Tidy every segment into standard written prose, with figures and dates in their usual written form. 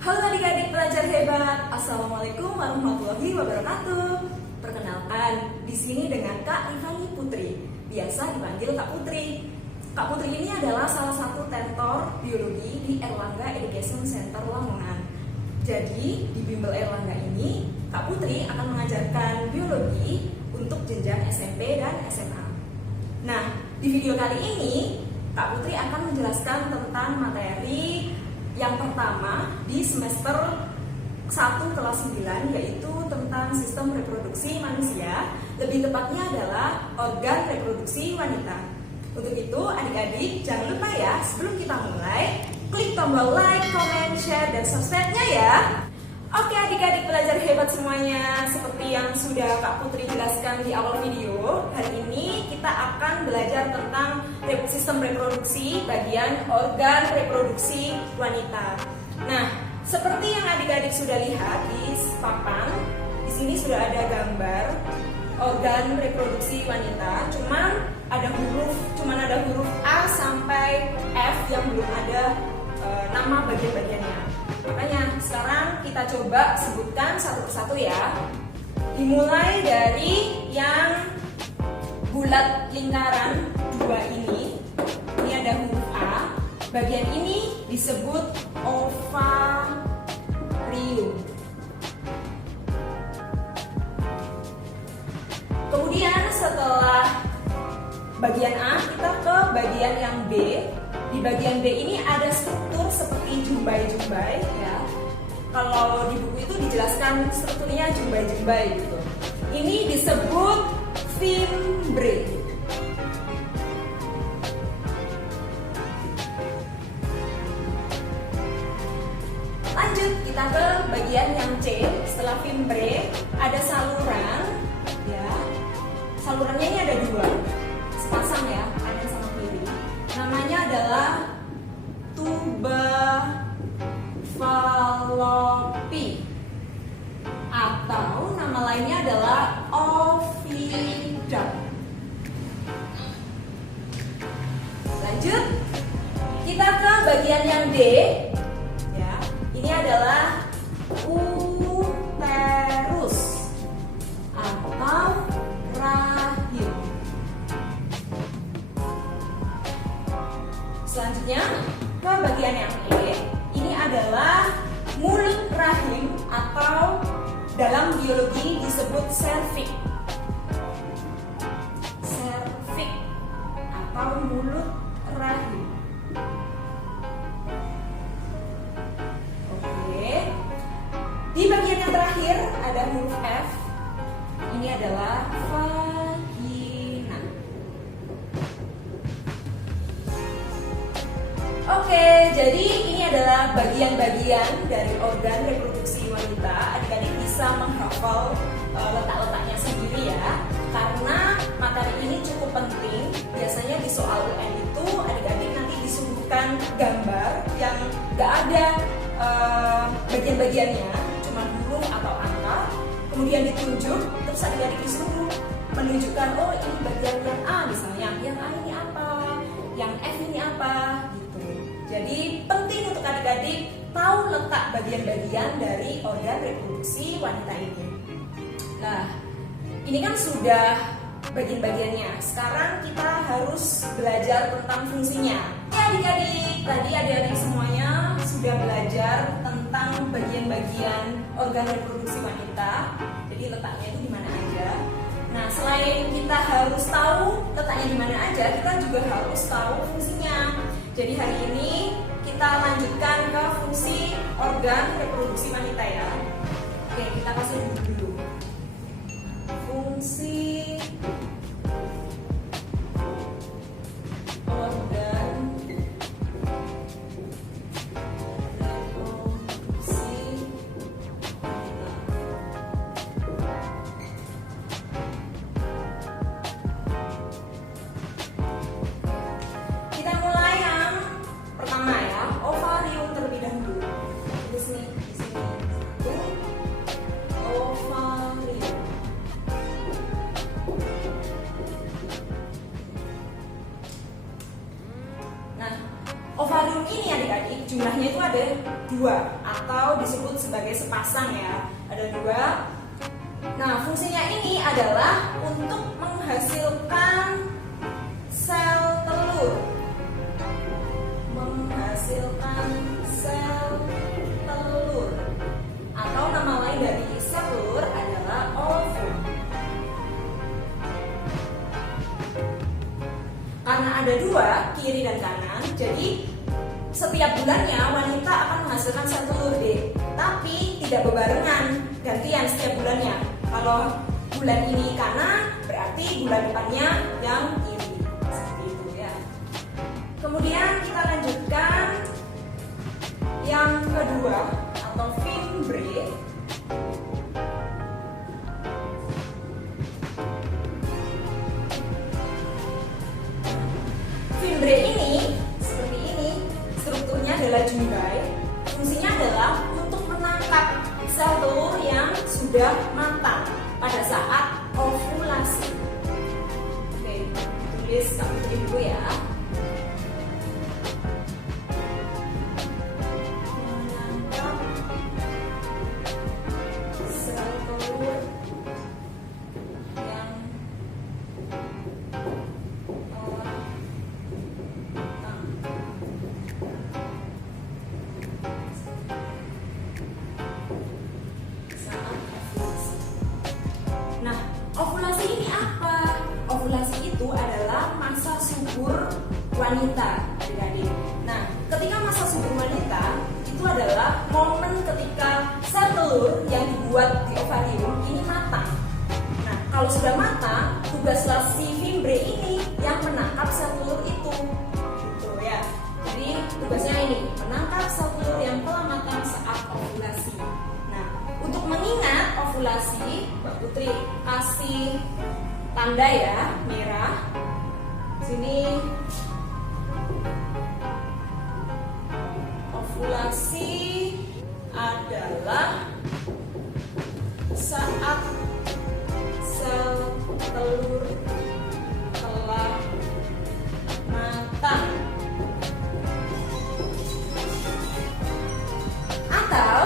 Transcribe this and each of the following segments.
Halo adik-adik pelajar hebat, Assalamualaikum warahmatullahi wabarakatuh. Perkenalkan, di sini dengan Kak Rifani Putri, biasa dipanggil Kak Putri. Kak Putri ini adalah salah satu tentor biologi di Erlangga Education Center Lamongan. Jadi di bimbel Erlangga ini, Kak Putri akan mengajarkan biologi untuk jenjang SMP dan SMA. Nah, di video kali ini, Kak Putri akan menjelaskan tentang materi yang pertama di semester 1 kelas 9, yaitu tentang sistem reproduksi manusia, lebih tepatnya adalah organ reproduksi wanita. Untuk itu adik-adik jangan lupa ya, sebelum kita mulai, klik tombol like, comment, share, dan subscribe-nya ya. Oke adik-adik pelajar hebat semuanya, seperti yang sudah Kak Putri jelaskan di awal video, hari ini kita akan belajar tentang sistem reproduksi bagian organ reproduksi wanita. Nah, seperti yang adik-adik sudah lihat di papan, di sini sudah ada gambar organ reproduksi wanita, cuman ada huruf A sampai F yang belum ada nama bagian-bagiannya. Makanya sekarang kita coba sebutkan satu persatu ya. Dimulai dari yang bulat lingkaran 2 ini. Ini ada huruf A. Bagian ini disebut ovarium. Kemudian setelah bagian A, kita ke bagian yang B. Di bagian B ini ada struktur seperti jumbai-jumbai ya. Kalau di buku itu dijelaskan strukturnya jumbai-jumbai gitu. Ini disebut fimbre. Lanjut kita ke bagian yang C. Setelah fimbre ada saluran ya. Salurannya ini ada 2. Sepasang ya, kanan sama kiri. Namanya adalah tuba fallopi, atau nama lainnya adalah oviduct. Lanjut, kita ke bagian yang D ya. Ini adalah uterus atau rahim. Selanjutnya ke bagian yang E, ini adalah mulut rahim atau dalam biologi disebut cervix. Cervix atau mulut rahim. Oke. Di bagian yang terakhir ada huruf F. Ini adalah vagina. Oke, jadi ini adalah bagian-bagian dari organ reproduksi wanita. Adik-adik bisa menghafal letak-letaknya sendiri ya. Karena materi ini cukup penting. Biasanya di soal UN itu adik-adik nanti disuguhkan gambar yang gak ada bagian-bagiannya, cuma huruf atau angka. Kemudian ditunjuk, terus adik-adik disuruh menunjukkan, oh ini bagian yang A misalnya, yang A ini apa, yang F ini apa. Jadi penting untuk adik-adik tahu letak bagian-bagian dari organ reproduksi wanita ini. Nah, ini kan sudah bagian-bagiannya. Sekarang kita harus belajar tentang fungsinya. Ya adik-adik, tadi adik-adik semuanya sudah belajar tentang bagian-bagian organ reproduksi wanita. Jadi letaknya itu di mana aja. Nah, selain kita harus tahu letaknya di mana aja, kita juga harus tahu fungsinya. Jadi hari ini kita lanjutkan ke fungsi organ reproduksi wanita ya. Oke, kita kasih dulu. Fungsi organ reproduksi wanita. Kita mulai yang pertama ya, ovarium terlebih dahulu. Di sini. Ovarium. jumlahnya itu ada 2 atau disebut sebagai sepasang ya, ada 2. Nah, fungsinya ini adalah untuk menghasilkan sel telur. Menghasilkan sel telur. Atau nama lain dari sel telur adalah ovum. Karena ada 2, kiri dan kanan, jadi setiap bulannya wanita akan menghasilkan sel telur D. Tapi tidak berbarengan, gantian setiap bulannya. Kalau bulan ini kanan, berarti bulan depannya yang kiri. Seperti itu ya. Kemudian kita lanjutkan yang kedua atau fimbre. Fimbre ini seperti ini, strukturnya adalah jumbai. Fungsinya adalah untuk menangkap sel telur yang sudah matang pada saat ovulasi. Oke, tulis kamu dulu ya. Menangkap sel telur yang ovulasi ini apa? Ovulasi itu adalah masa subur wanita, adik-adik. Nah, ketika masa subur wanita itu adalah momen ketika sel telur yang dibuat di ovarium ini matang. Nah, kalau sudah matang, tugaslah si fimbre ini yang menangkap sel telur itu. Gitu ya. Jadi tugasnya ini menangkap sel telur yang telah matang saat ovulasi. Nah, untuk mengingat ovulasi, Mbak Putri kasih tanda ya, merah. Sini ovulasi adalah saat sel telur telah matang. Atau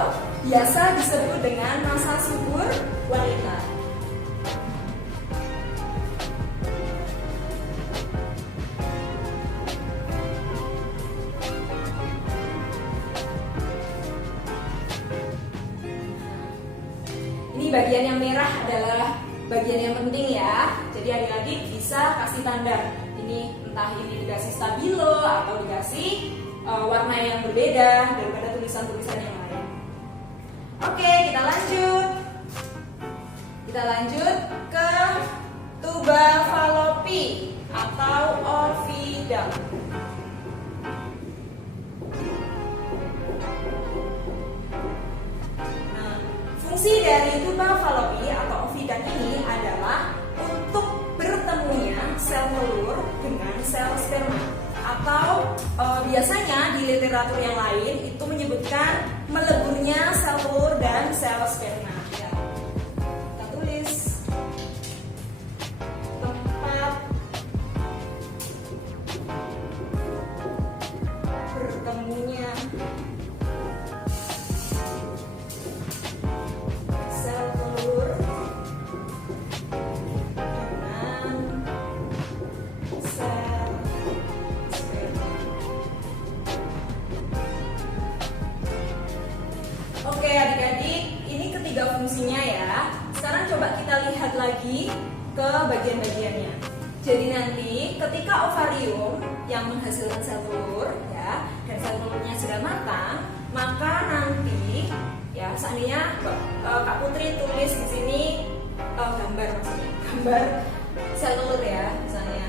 biasa disebut dengan masa subur wanita. Ini bagian yang merah adalah bagian yang penting ya. Jadi adik-adik bisa kasih tanda. Ini entah ini dikasih stabilo atau dikasih warna yang berbeda daripada tulisan-tulisan yang lain. Oke, kita lanjut. Kita lanjut ke tuba falopi atau ovidum. Nah, fungsi dari tuba falopi atau ovidum ini adalah untuk bertemunya sel telur dengan sel sperma. Atau biasanya di literatur yang lain itu menyebutkan meleburnya sel telur dan sel sperma. Ya. Kita tulis tempat bertemunya sel telur dengan sel sperma. Oke adik-adik, ini ketiga fungsinya ya. Sekarang coba kita lihat lagi ke bagian-bagiannya. Jadi nanti ketika ovarium yang menghasilkan sel telur ya, dan sel telurnya sudah matang, maka nanti ya seandainya Kak Putri tulis di sini gambar maksudnya, gambar sel telur ya misalnya.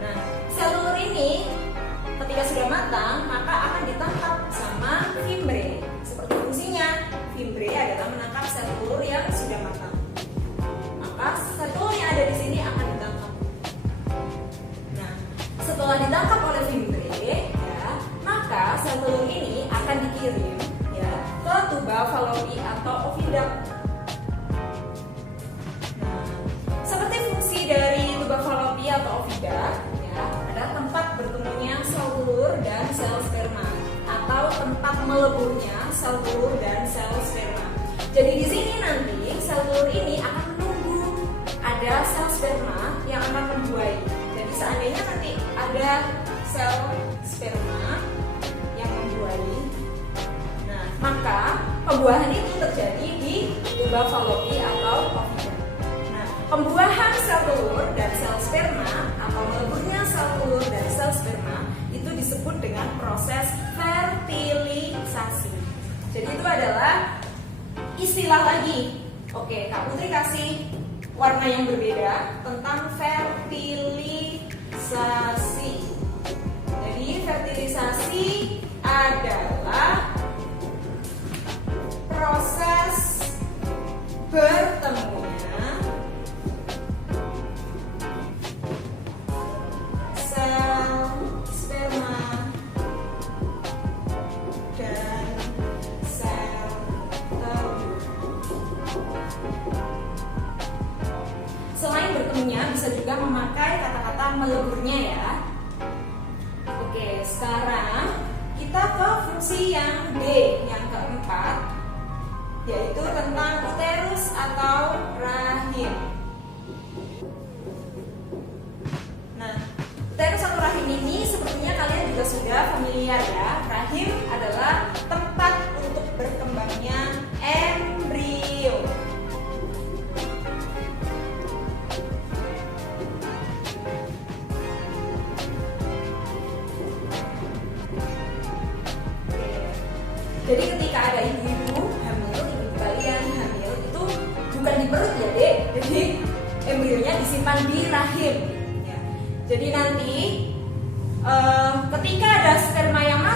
Nah, sel telur ini ketika sudah matang maka akan ditangkap sama fimbre. Seperti fungsinya, fimbre adalah menangkap sel telur yang sudah matang. Maka sel telur yang ada di sini akan ditangkap. Nah, setelah ditangkap oleh fimbre, ya, maka sel telur ini akan dikirim ya ke tuba falopi atau ovidum. Nah, seperti fungsi dari tuba falopi atau ovidum, ya, ada tempat bertemunya sel telur dan sel sperma. meleburnya sel telur dan sel sperma. Jadi di sini nanti sel telur ini akan menunggu ada sel sperma yang akan membuahi. Jadi seandainya nanti ada sel sperma yang membuahi, nah maka pembuahan itu terjadi di tuba Fallopi atau ovida. Nah, pembuahan sel telur dan sel sperma atau meleburnya sel telur dan sel sperma itu disebut dengan proses fertilisasi. Jadi itu adalah istilah lagi. Oke, Kak Putri kasih warna yang berbeda tentang fertilisasi. Jadi fertilisasi adalah proses bertemunya sel sperma dan sel telur. Selain bertemunya, bisa juga memakai kata-kata meleburnya ya. Oke, sekarang kita ke fungsi yang D, yang keempat, yaitu tentang uterus atau rahim. Nah, uterus atau rahim ini sepertinya kalian juga sudah familiar ya. Rahim adalah tempat untuk berkembangnya embrio. Jadi ketika ada ibu-ibu hamil, ibu kalian hamil itu bukan di perut ya dek, jadi embrionya disimpan di rahim. Ya. Jadi nanti ketika ada sperma yang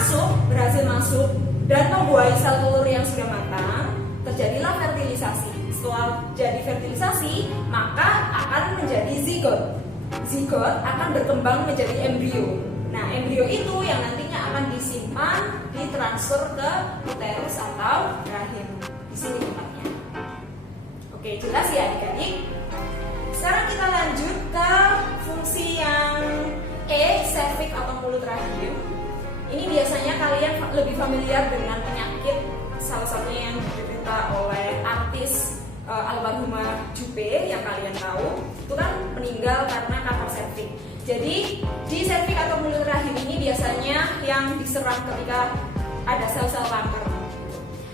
berhasil masuk dan membuahi sel telur yang sudah matang, terjadilah fertilisasi. Setelah jadi fertilisasi, maka akan menjadi zigot. Zigot akan berkembang menjadi embrio. Nah, embrio itu yang nantinya akan disimpan, ditransfer ke uterus atau rahim. Di sini tempatnya. Oke, jelas ya adik-adik? Sekarang kita lanjut ke fungsi yang E, serviks atau mulut rahim. Ini biasanya kalian lebih familiar dengan penyakit salah satunya yang diderita oleh artis almarhumah Jupe yang kalian tahu. Itu kan meninggal karena kanker serviks. Jadi di serviks atau mulut rahim ini biasanya yang diserang ketika ada sel-sel kanker.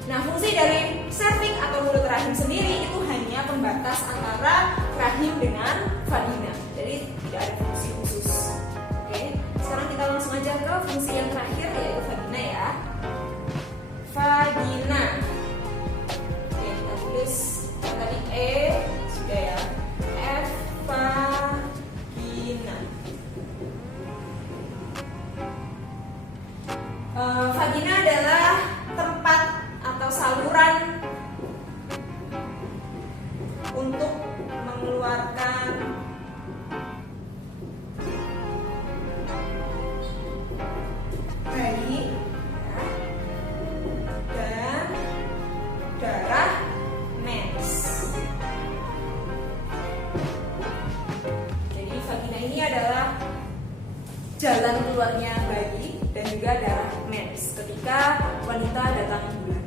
Nah, fungsi dari serviks atau mulut rahim sendiri itu hanya pembatas antara rahim dengan vagina. Jadi tidak ada fungsi khusus. Oke, sekarang kita langsung aja ke fungsi yang terakhir yaitu vagina ya. Vagina. Oke, kita tulis yang tadi E sudah ya. F vagina. Vagina adalah tempat atau saluran untuk mengeluarkan bayi dan darah mens. Jadi vagina ini adalah jalan keluarnya bayi dan juga darah mens ketika wanita datang bulan.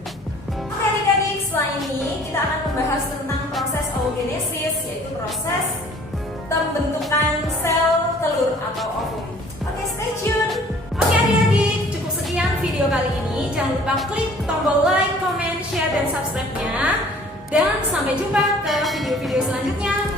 Oke adik-adik, setelah ini kita akan membahas tentang proses oogenesis, yaitu proses pembentukan sel telur atau ovum. Oke, stay tune. Oke adik-adik, cukup sekian video kali ini. Jangan lupa klik tombol like, comment, share, dan subscribe-nya. Dan sampai jumpa ke video-video selanjutnya.